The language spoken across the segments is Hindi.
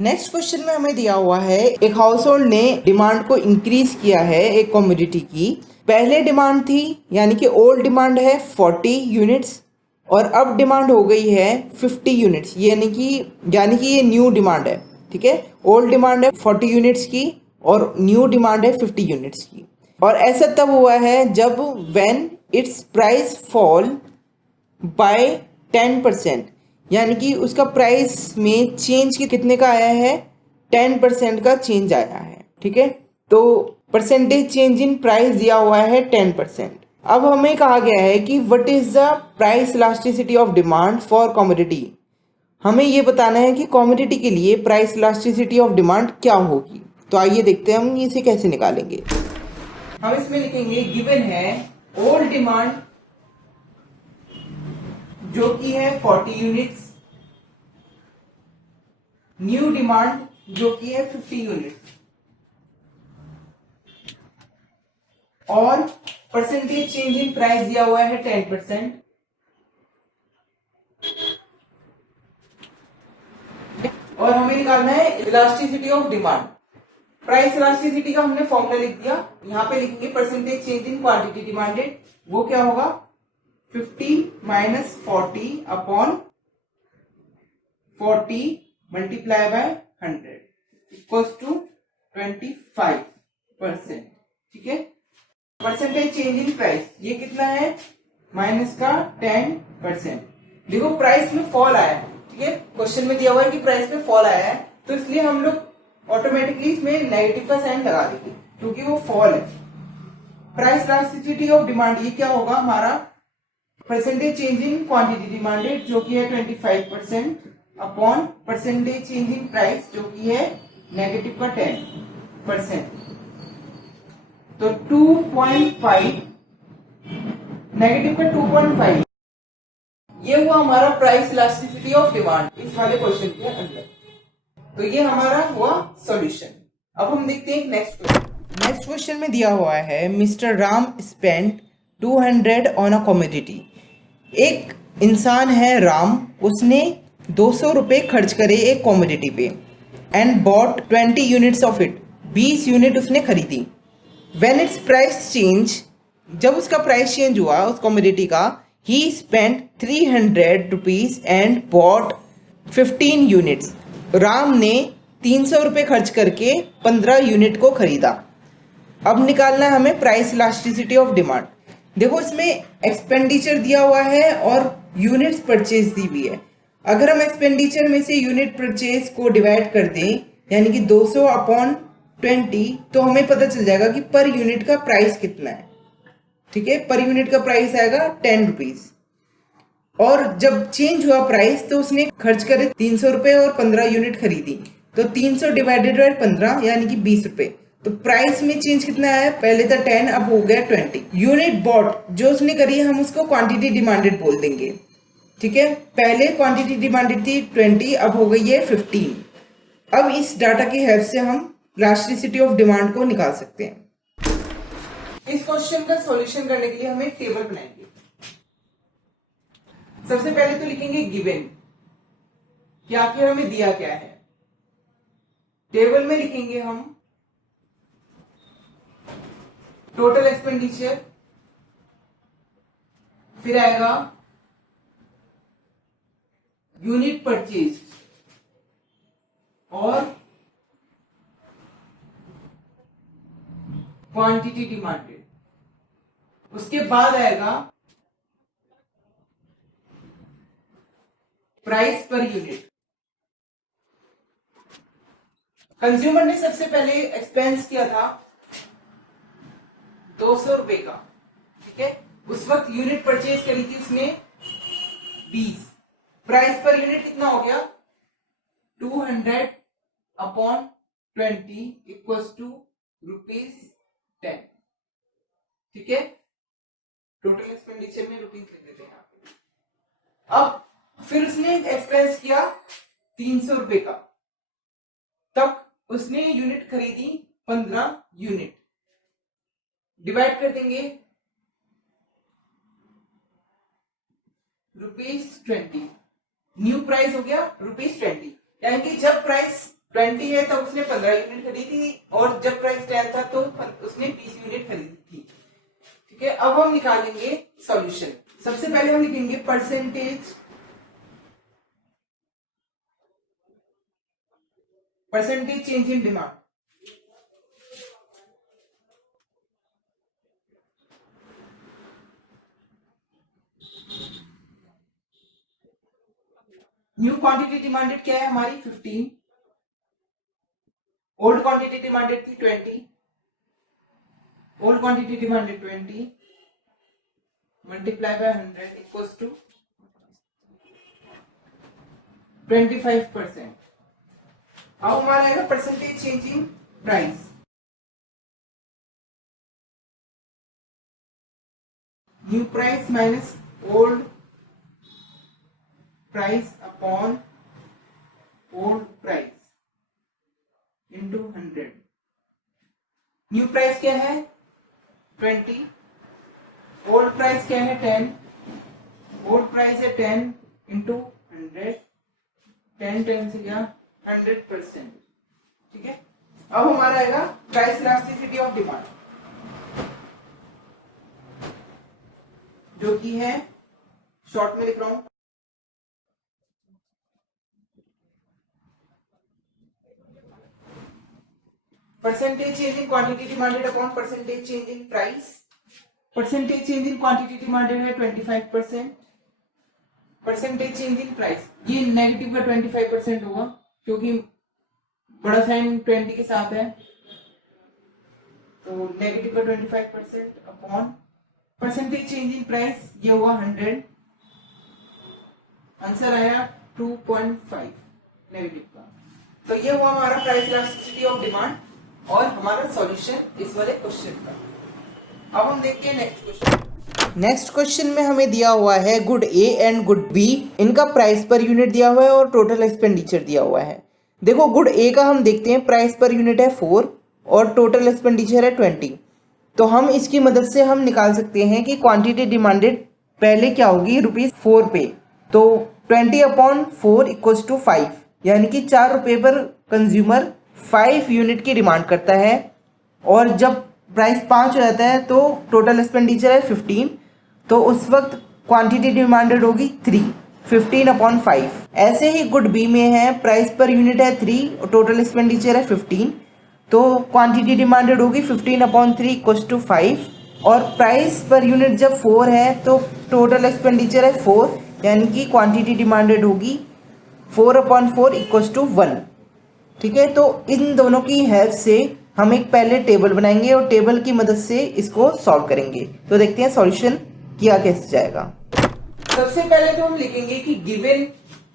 नेक्स्ट क्वेश्चन में हमें दिया हुआ है एक हाउस होल्ड ने डिमांड को इंक्रीज किया है एक कमोडिटी की। पहले डिमांड थी यानी कि ओल्ड डिमांड है 40 यूनिट्स और अब डिमांड हो गई है 50 यूनिट्स, यानी कि ये न्यू डिमांड है। ठीक है, ओल्ड डिमांड है 40 यूनिट्स की और न्यू डिमांड है 50 यूनिट्स की। और ऐसा तब हुआ है जब when it's price fall bye 10%, यानी कि उसका प्राइस में चेंज कितने का आया है, 10% का चेंज आया है। ठीक है, तो परसेंटेज चेंज इन प्राइस दिया हुआ है 10%। अब हमें कहा गया है कि what is the price elasticity of demand for commodity. हमें ये बताना है कि कमोडिटी के लिए प्राइस इलास्टिसिटी ऑफ डिमांड क्या होगी। तो आइए देखते हैं हम इसे कैसे निकालेंगे। हम इसमें लिखेंगे गिवन है ओल्ड डिमांड जो कि है 40 यूनिट्स, न्यू डिमांड जो कि है 50 यूनिट्स और परसेंटेज चेंज इन प्राइस दिया हुआ है 10%। और हमें निकालना है elasticity of demand. Price elasticity का हमने फॉर्मूला लिख दिया, यहां पे लिखेंगे percentage change in quantity demanded, वो क्या होगा 50 minus 40 upon 40 multiply by 100 equals to 25%। ठीक है, परसेंटेज चेंज इन प्राइस ये कितना है, माइनस का 10%। देखो प्राइस में फॉल आया है। ठीक है, क्वेश्चन में दिया हुआ है कि प्राइस में फॉल आया है, तो इसलिए हम लोग ऑटोमेटिकली इसमें नेगेटिव का साइन लगा देंगे क्योंकि वो फॉल है। प्राइस इलास्टिसिटी ऑफ डिमांड ये क्या होगा हमारा, percentage change in quantity demanded जो कि है 25% upon percentage change in price जो कि है नेगेटिव का 10%। तो 2.5 नेगेटिव का 2.5 ये हुआ हमारा प्राइस इलास्टिसिटी ऑफ डिमांड इस वाले क्वेश्चन के अंदर। तो ये हमारा हुआ सॉल्यूशन। अब हम देखते हैं नेक्स्ट क्वेश्चन। नेक्स्ट क्वेश्चन में दिया हुआ है mister Ram spend 200 on a commodity. एक इंसान है राम, उसने 200 रुपये खर्च करे एक कमोडिटी पे and bought 20 units of it, 20 unit उसने खरीदी। व्हेन इट्स प्राइस चेंज, जब उसका प्राइस चेंज हुआ उस कमोडिटी का, he spend 300 rupees and bought 15 units. Ram ने 300 रुपये खर्च करके 15 यूनिट को खरीदा। अब निकालना है हमें प्राइस इलास्टिसिटी ऑफ डिमांड। देखो इसमें एक्सपेंडिचर दिया हुआ है और यूनिट्स परचेज दी हुई है। अगर हम एक्सपेंडिचर में से यूनिट परचेज को डिवाइड कर दें यानी कि 200 अपॉन 20, तो हमें पता चल जाएगा कि पर यूनिट का प्राइस कितना है। ठीक है, पर यूनिट का प्राइस आएगा 10 रुपीज। और जब चेंज हुआ प्राइस तो उसने खर्च करे 300 रुपये और 15 यूनिट खरीदी, तो 300 डिवाइडेड बाय 15 यानी कि 20 रुपये। तो प्राइस में चेंज कितना है, पहले था 10 अब हो गया 20। यूनिट बॉट जो उसने करी है हम उसको क्वांटिटी डिमांडेड बोल देंगे। ठीक है, पहले क्वांटिटी डिमांडेड थी 20 अब हो गई है 15। अब इस डाटा की हेल्प से हम इलास्टिसिटी ऑफ डिमांड को निकाल सकते हैं। इस क्वेश्चन का सॉल्यूशन करने के लिए हम एक टेबल बनाएंगे। सबसे पहले तो लिखेंगे गिवन कि आखिर हमें दिया क्या है। टेबल में लिखेंगे हम टोटल एक्सपेंडिचर, फिर आएगा यूनिट परचेज और क्वांटिटी डिमांडेड। उसके बाद आएगा प्राइस पर यूनिट। कंज्यूमर ने सबसे पहले एक्सपेंस किया था 200 रुपए का। ठीक है, उस वक्त यूनिट परचेज करी थी उसने 20। प्राइस पर यूनिट कितना हो गया 200 अपॉन 20 इक्वल्स टू ₹10। ठीक है, टोटल एक्सपेंडिचर में रुपीज लिख देते हैं। अब फिर उसने एक्सपेंस किया 300 रुपए का, तब उसने यूनिट खरीदी 15 यूनिट। डिवाइड कर देंगे ₹20। न्यू प्राइस हो गया ₹20, यानी कि जब प्राइस 20 है तब उसने 15 यूनिट खरीदी और जब प्राइस 10 था तो उसने 20 यूनिट खरीदी थी। ठीक है, अब हम निकालेंगे सॉल्यूशन। सबसे पहले हम लिखेंगे percentage change in demand. New quantity demanded क्या है हमारी 15, ओल्ड क्वांटिटी डिमांडेड थी 20, old quantity demanded 20 multiply by 100 equals to 25%। अब हमारा आएगा percentage change in price. New price minus old price upon old price into 100। New price क्या है 20, ओल्ड प्राइस क्या है 10, ओल्ड प्राइस है 10 इंटू 100, 10 से क्या 100%। ठीक है, अब हमारा आएगा प्राइस इलास्टिसिटी ऑफ डिमांड, जो कि है शॉर्ट में लिख रहा हूं percentage change in quantity demanded upon percentage change in price. Percentage change in quantity demanded है 25%, परसेंटेज चेंज इन प्राइस ये नेगेटिव का 25% होगा क्योंकि बड़ा साइन 20 के साथ है, तो नेगेटिव का 25% upon percentage change in price ये हुआ 100, आंसर आया 2.5 नेगेटिव का। तो ये हुआ हमारा प्राइस इलास्टिसिटी ऑफ डिमांड और हमारा सॉल्यूशन इस वाले क्वेश्चन का। अब हम देखते हैं नेक्स्ट क्वेश्चन। नेक्स्ट क्वेश्चन में हमें दिया हुआ है good A and good B, इनका प्राइस पर यूनिट दिया हुआ है और टोटल एक्सपेंडिचर दिया हुआ है। देखो गुड ए का हम देखते हैं, प्राइस पर यूनिट है 4 और टोटल एक्सपेंडिचर है 20। तो हम इसकी मदद से हम निकाल सकते हैं कि क्वांटिटी डिमांडेड पहले क्या होगी ₹4 पे, तो 20/4 इक्वल्स टू 5, यानी कि 4 रुपये पर कंज्यूमर 5 यूनिट की डिमांड करता है और जब प्राइस 5 हो जाता है तो टोटल एक्सपेंडिचर है 15, तो उस वक्त क्वांटिटी डिमांडेड होगी 3, 15/5। ऐसे ही गुड बी में है, प्राइस पर यूनिट है 3 और टोटल एक्सपेंडिचर है 15, तो क्वांटिटी डिमांडेड होगी 15/3 इक्वल्स टू 5 और प्राइस पर यूनिट जब 4 है तो टोटल एक्सपेंडिचर है 4, यानी कि क्वांटिटी डिमांडेड होगी 4/4 इक्वल्स टू 1। ठीक है, तो इन दोनों की हेल्प से हम एक पहले टेबल बनाएंगे और टेबल की मदद से इसको सॉल्व करेंगे। तो देखते हैं सॉल्यूशन किया कैसे जाएगा। सबसे पहले तो हम लिखेंगे कि गिवन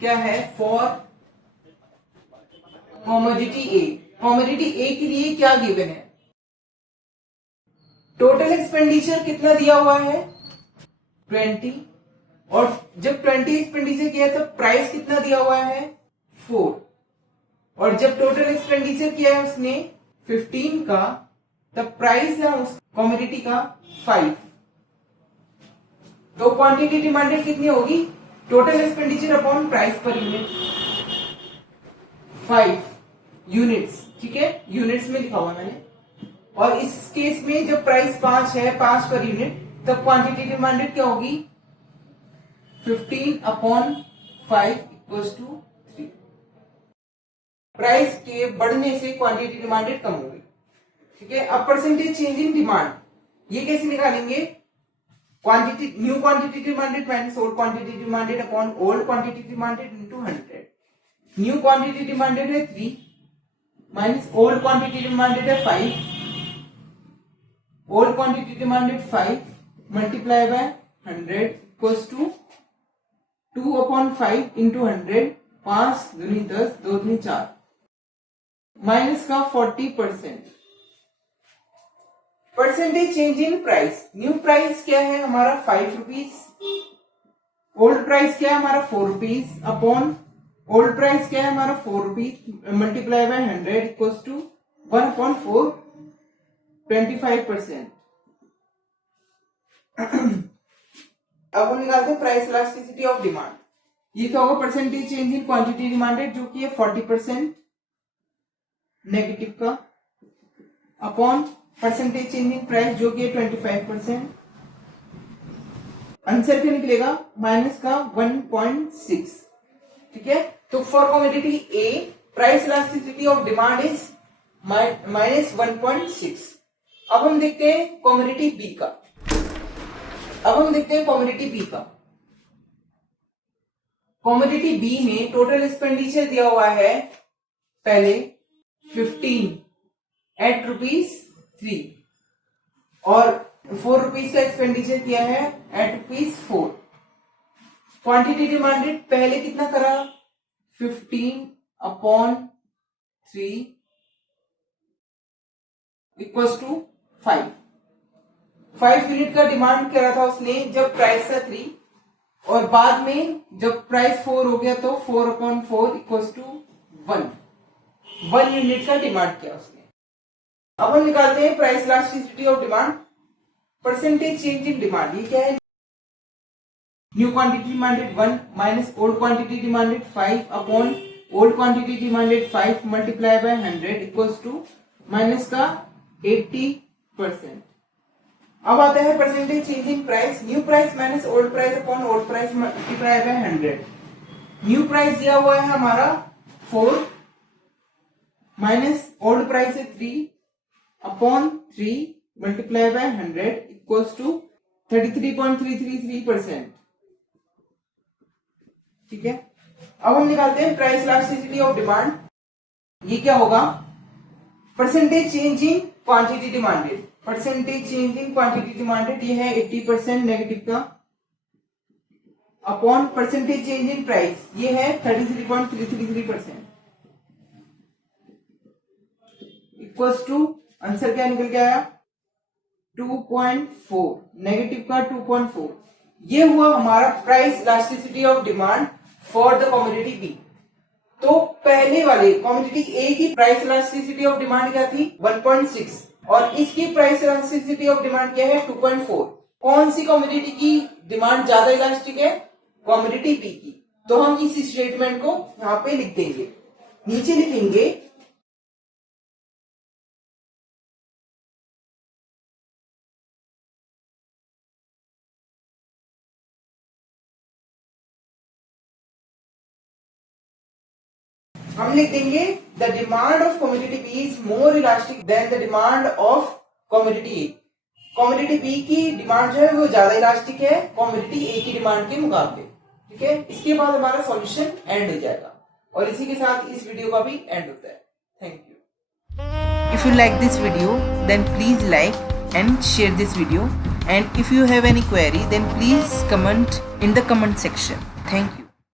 क्या है फॉर कमोडिटी ए। कमोडिटी ए के लिए क्या गिवन है, टोटल एक्सपेंडिचर कितना दिया हुआ है 20, और जब 20 एक्सपेंडिचर किया तो प्राइस कितना दिया हुआ है 4, और जब टोटल एक्सपेंडिचर किया है उसने 15 का, तब प्राइस है उस कमोडिटी का 5। तो क्वांटिटी डिमांडेड कितनी होगी, total expenditure upon price per unit 5 units. ठीक है, यूनिट्स में लिखा हुआ मैंने, और इस केस में जब प्राइस 5 है, 5 पर यूनिट, तब क्वांटिटी डिमांडेड क्या होगी 15/5 इक्वल्स टू 3। प्राइस के बढ़ने से क्वांटिटी डिमांडेड कम होगी। ठीक है, अब परसेंटेज चेंज इन डिमांड ये कैसे निकालेंगे, quantity new quantity demanded minus old quantity demanded upon old quantity demanded into 100। New quantity demanded है 3 माइनस ओल्ड क्वांटिटी डिमांडेड है 5, old quantity demanded 5 multiply by 100 equals to 2/5 into 100, 5 दूनी 10, 2 दूनी 4, माइनस का 40%। Percentage change in price, new price क्या है हमारा 5 रुपीज, ओल्ड प्राइस क्या है हमारा 4 रुपीज अपॉन ओल्ड प्राइस क्या है हमारा 4 rupees multiply by 100 equals to 1/4, 25%। अब हम निकालते हैं प्राइस इलास्टिसिटी ऑफ डिमांड। ये क्या होगा, percentage change in quantity demanded जो कि है 40%, नेगेटिव का upon percentage change in price जो कि 25%, आंसर क्या निकलेगा माइनस का 1.6। ठीक है, तो for commodity A price elasticity of demand is minus 1.6। अब हम देखते हैं कमोडिटी बी का। कमोडिटी बी में टोटल एक्सपेंडिचर दिया हुआ है पहले 15 एट ₹3 और 4 रुपीज का एक्सपेंडिचर किया है एट ₹4। क्वांटिटी डिमांडेड पहले कितना करा 15/3 इक्वल्स टू 5 यूनिट का डिमांड करा था उसने जब प्राइस था 3, और बाद में जब प्राइस 4 हो गया तो 4/4 इक्वल्स टू 1 यूनिट का डिमांड किया उसने। अब हम निकालते हैं price elasticity of demand, percentage change in demand. ये क्या है, new quantity demanded 1 minus old quantity demanded 5 upon old quantity demanded 5 multiply by 100 equals to minus का 80%। अब आता है percentage change in price, new price minus old price upon old price multiply by 100। New price दिया हुआ है हमारा 4 माइनस ओल्ड प्राइस है 3 upon 3 multiply by 100 equals to 33.333%। ठीक है, अब हम निकालते हैं प्राइस इलास्टिसिटी ऑफ डिमांड। ये क्या होगा, percentage change in quantity demanded, percentage change in quantity demanded ये है 80% नेगेटिव का upon percentage change in price ये है 33.333% इक्वल्स टू आंसर क्या निकल के आया 2.4, नेगेटिव का 2.4। ये हुआ हमारा price elasticity of demand for the commodity B. तो पहले वाले कमोडिटी ए की प्राइस इलास्टिसिटी ऑफ डिमांड क्या थी 1.6 और इसकी प्राइस इलास्टिसिटी ऑफ डिमांड क्या है 2.4। कौन सी कमोडिटी की डिमांड ज्यादा इलास्टिक है, कमोडिटी बी की। तो हम इस स्टेटमेंट को यहाँ पे लिख देंगे, नीचे लिखेंगे हम लिख देंगे the demand of commodity B is more elastic than the demand of commodity A. Commodity B की डिमांड जो है वो ज्यादा इलास्टिक है कमोडिटी ए की डिमांड के मुकाबले। ठीक है, इसके बाद हमारा सॉल्यूशन एंड हो जाएगा और इसी के साथ इस वीडियो का भी एंड होता है। Thank you. If you like this video, then please like and share this video, and if you have any query then please comment in the comment section. Thank you.